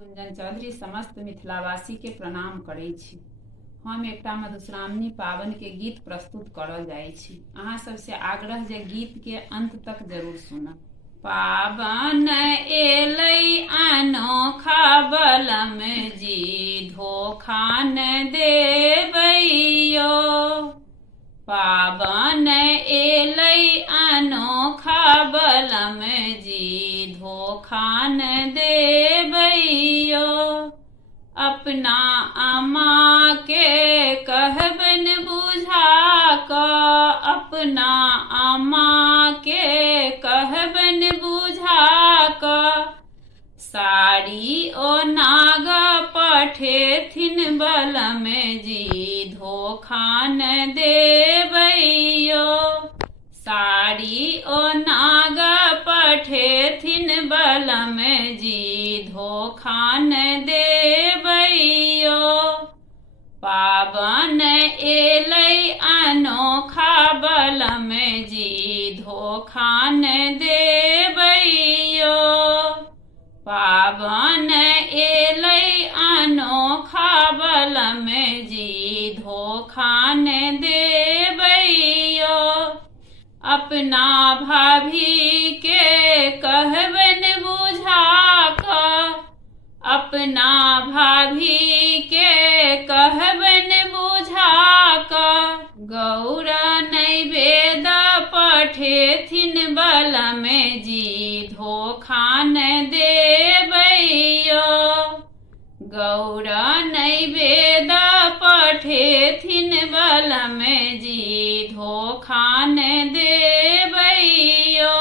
कुंजन चौधरी समस्त मिथिलावासी के प्रणाम करै छी। हम एकटा मधुश्रावणी पावन के गीत प्रस्तुत करल जाइ छी। अहाँ सबसे आग्रह जे गीत के अंत तक जरूर सुनब। पावन एलै अनोखा बलम जी, धोखा न देबैयो। पावन एलै अनोखा बलम जी, धोखा न देबैयो। अपना अम्मा के कहबन बुझा कऽ, अपना अम्मा के कहबन बुझा कऽ, साड़ी ओ नाग पठेथिन बलम जी, धोखा न देबैयो। साड़ी ओ नाग पठेथिन बलम जी, धोखा न देबैयो। पावन एलै अनोखा बलम जी, धोखा न देबैयो। पावन एलै अनोखा बलम जी, धोखा न देबैयो। अपना भाभी के कहबन बुझा कऽ, अपना भाभी के कहबन बुझा कऽ, गौर नैवेद पठेथिन बलम जी, धोखा न देबैयो। गौर नैवेद पठेथिन बलम जी, धोखा न देबैयो।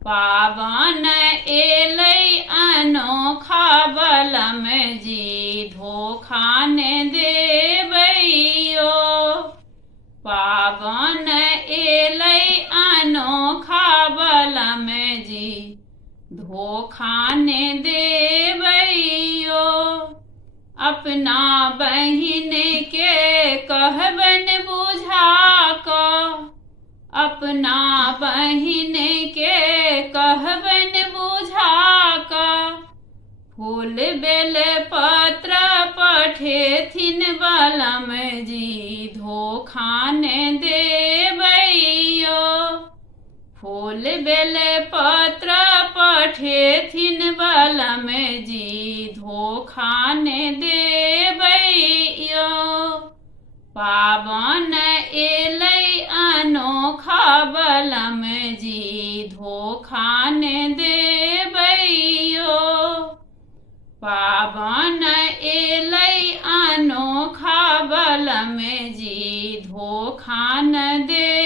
पावन एलै अनोखा बलम जी, धोखा न देबैयो। पावन एलै अनोखा बलम जी, धोखा न देबैयो। अपना बहिन के कहबन बुझा कऽ, अपना बहिन के कहबन बुझा कऽ, फूल बेल पत्र पठेथिन बलम जी, धोखा न देबैयो। फूल बेल पत्र पठेथिन बलम जी, धोखा न देबैयो। पावन एलै अनोखा बलम जी, धोखा न देबैयो। पावन एलै अनोखा बलम जी, धोखा न देबैयो।